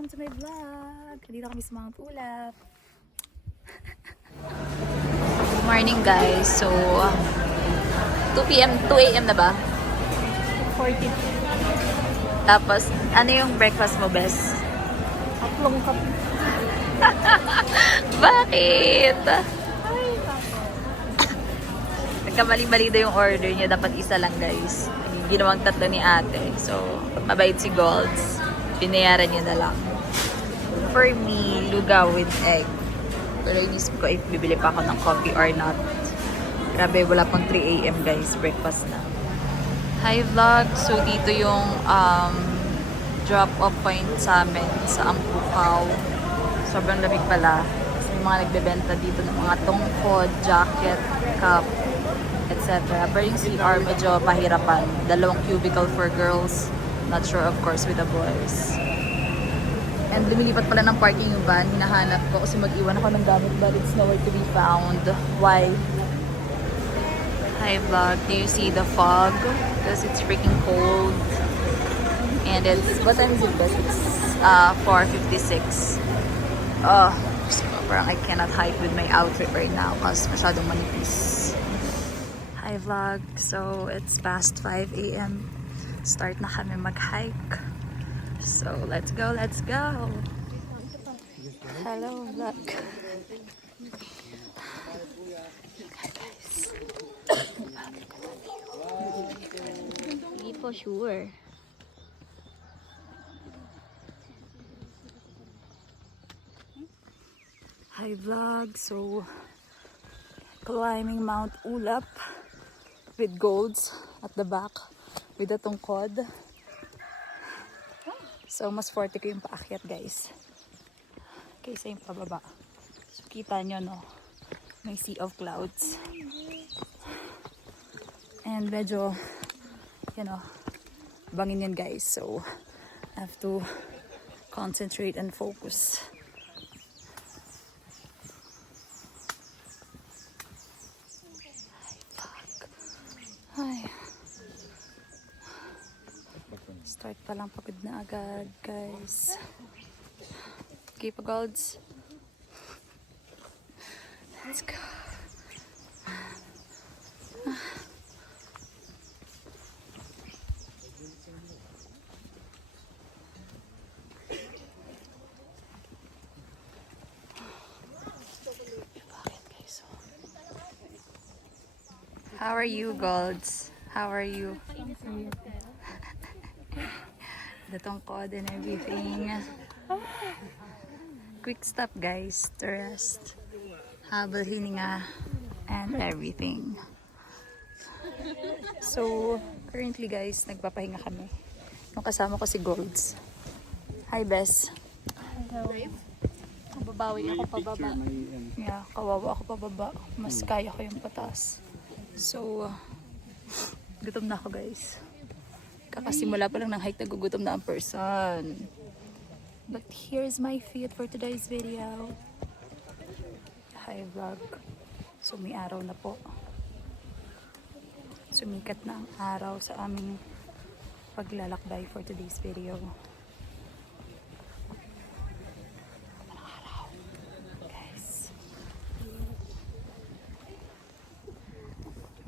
welcome to my vlog. Dito kami sa Mount Ulap. Good morning guys. So 2 a.m. na ba? 40. Tapos ano yung breakfast mo, Bes? Tatlong kape. Bakit? Nagkamali-mali daw yung order niya. Dapat isa lang guys. Ginawang tatlo ni ate. So mabait si Golds. Binayaran niya na lang. For me, lugaw with egg. Pero inisip ko if bibili pa ako ng coffee or not. Grabe, wala pang 3 a.m. guys. Breakfast na. Hi vlog. So dito yung drop-off point sa amin sa Ampukaw. Sobrang lamig pala. Kasi may mga nagbebenta dito ng mga tungkod, jacket, cup, etc. Pero yung CR medyo pahirapan. 2 cubicle for girls. Not sure of course with the boys. And lumilipat pala ng parking yung van. Hinahanap ko kasi mag-iwan ako ng gamit but it's nowhere to be found. Why? Hi vlog. Do you see the fog? Because it's freaking cold. And it's, what time is it? It's 4:56. Oh, parang I cannot hike with my outfit right now because masyadong manipis. Hi vlog. So it's past 5 a.m. Start na kami mag-hike. So let's go, let's go. Hello vlog. Hi guys. Hindi po sure. Hi vlog. So climbing Mount Ulap with Golds at the back with the tungkod. So mas forte ko yung paakyat guys kaysa yung pababa. So kita nyo no, may sea of clouds and medyo you know bangin yan guys, so I have to concentrate and focus. Ay, start pa lang, pagod na agad guys. Okay pa Golds, let's go. How are you, Golds? How are you? The tungkod and everything. Quick stop, guys, to rest. Habal hininga and everything. So, currently, guys, nagpapahinga kami. Yung kasama ko si Golds. Hi, Bes. Hello. Babawi ako pababa. Yeah, kawawa ako pababa. Mas kaya ko yung pataas. So, gutom na ako guys. Kakasimula pa lang ng hike, nagugutom na ang person. But here's my feed for today's video. Hi vlog. So, may araw na po. Sumikat na ang araw sa aming paglalakbay for today's video.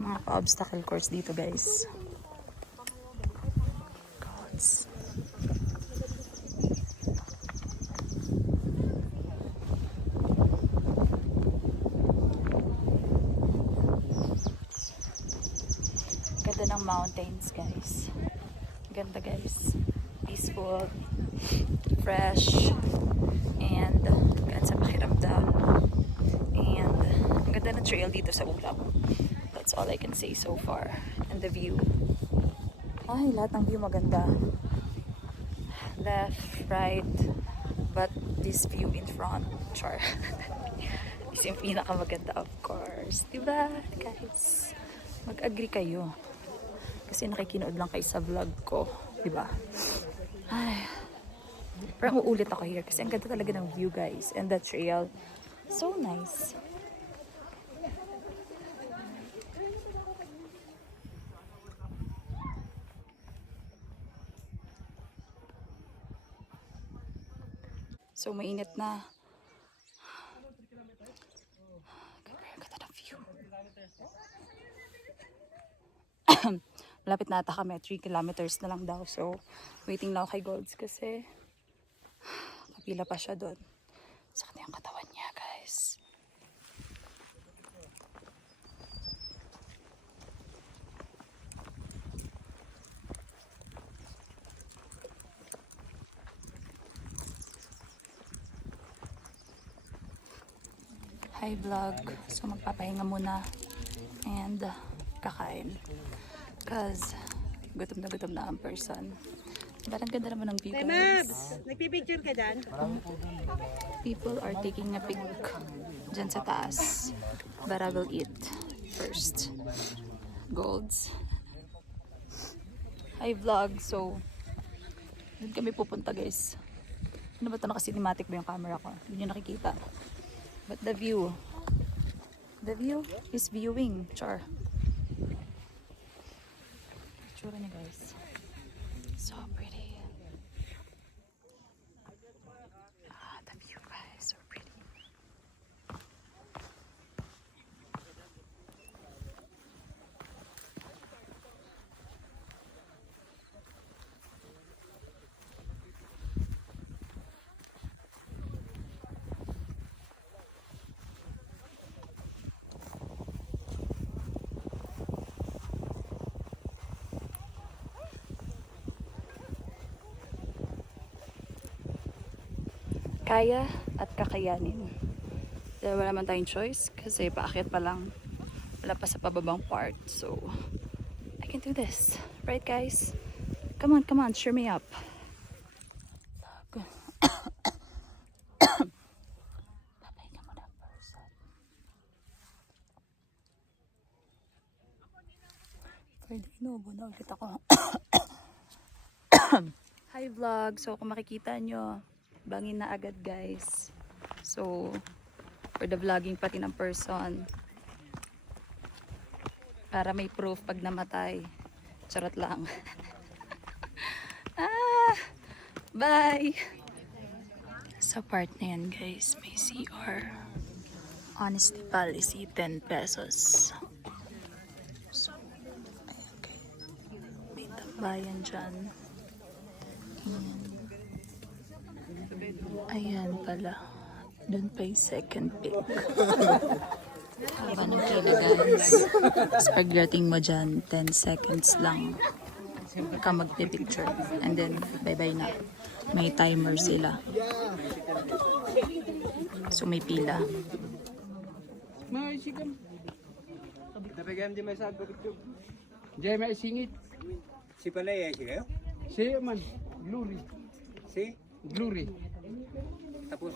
Mga pa-obstacle course dito guys. Gods. Ganda ng mountains guys. Ganda guys. Peaceful, fresh, and ganda sa pakiramdam. And ang ganda ng trail dito sa Ulap. That's all I can say so far. And the view. Ay, lahat ng view maganda. Left, right, but this view in front, char. Is yung pinakamaganda of course. Diba, guys? Mag-agree kayo. Kasi nakikinood lang kayo sa vlog ko. Diba? Ay. Parang uulit ako here kasi ang ganda talaga ng view, guys. And the trail. So nice. So, mainit na. Ganda ng view. Malapit na ata kami. 3 kilometers na lang daw. So, waiting lang kay Golds kasi kapila pa siya doon. Sakit na yung katawan niya, guys. Hi vlog. So magpapahinga muna and kakain. Cause gutom na ang person. Parang ganda naman ng view, guys. Nagpipicture ka dyan? People are taking a pic dyan sa taas. But I will eat first. Golds. Hi vlog. So doon kami pupunta, guys. Ano ba ito? Naka-cinematic ba yung camera ko? Hindi nyo nakikita. But the view is viewing. Char. Tsura niya, guys. So pretty. The view, guys. So pretty. Kaya at kakayanin. Dahil wala man tayong choice kasi paakyat pa lang. Wala pa sa pababang part. So, I can do this. Right, guys? Come on, cheer me up. Papahinga mo na, person. Pwede, inuubo na ulit ako. Hi vlog. So, kung makikita nyo, bangin na agad, guys. So, for the vlogging pati ng person. Para may proof pag namatay. Charot lang. Bye! Sa part na yan, guys, may CR. Honestly, policy, 10 pesos. So, ayan, guys. May tambayan dyan. Ayan pala. Doon pa yung second pick. Haba ng pila, guys. Tapos pagdating mo dyan, 10 seconds lang ka magpipicture. And then, bye-bye na. May timer sila. So, may pila. Jai mai singit. Si Palay ay siya kayo? Si man glory. Si? Glory. Tapos?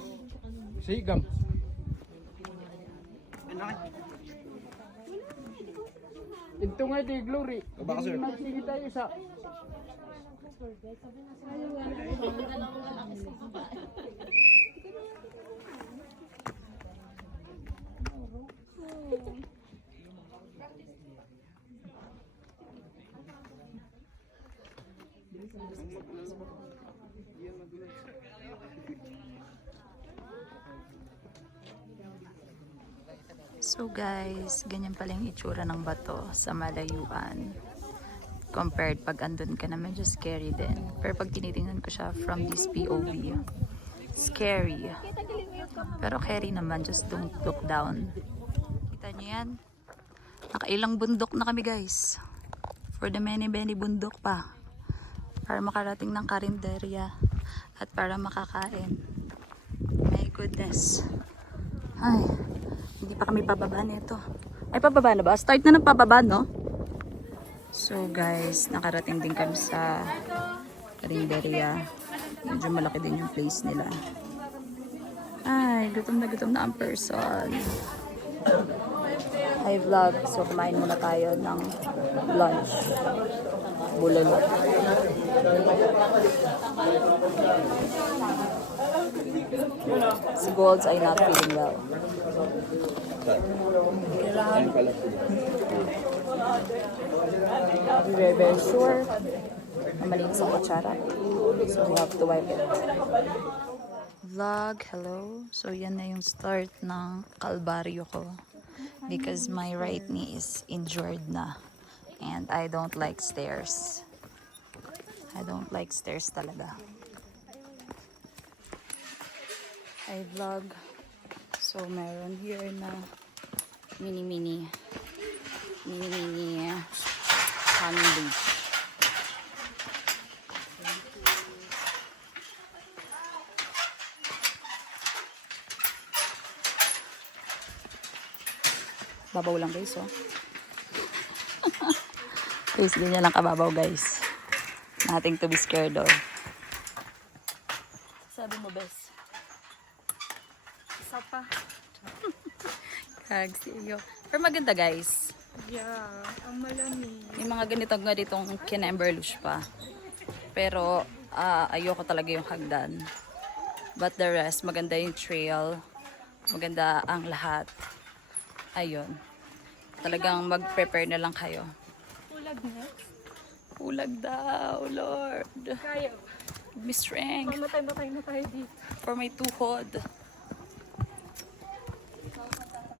Si gam. Ito nga di glory. Baka, sir. Mai singit tayo sa. So guys, ganyan pala yung itsura ng bato sa malayuan. Compared pag andun ka na, medyo scary din. Pero pag tinitingnan ko siya from this POV, scary. Pero carry naman, just don't look down. Kita nyo yan? Nakailang bundok na kami, guys. For the many bundok pa. Para makarating ng karinderya. At para makakain. My goodness. Ay, hindi pa kami pababa nito. Ay, pababa na ba? Start na ng pababa, no? So guys, nakarating din kami sa karinderya. Medyo malaki din yung place nila. Ay, gutom na ang person. Hi vlog. So kumain muna tayo ng lunch. Bulalo. Si Golds ay not feeling well. We're very sure na malinis ang kutsara. So we have to wipe it. vlog. Hello. So yan na yung start ng kalbaryo ko. Because my right knee is injured na. And I don't like stairs. I don't like stairs talaga. I vlog. So meron here na mini hanging beach. Babaw lang guys, oh. Guys, ganyan lang kababaw guys. Nothing to be scared of. Sabi mo, bes? Isa pa. Kags, iyo. Pero maganda guys. Yeah, ang malamig. May mga ganito nga ditong kinamberlush pa. Pero ayoko talaga yung hagdan. But the rest, maganda yung trail. Maganda ang lahat. Ayun. Talagang mag-prepare na lang kayo. Ulag next. Ulag daw, Lord. Kaya. Give me strength Mamatay na tayo dito. for my tuhod.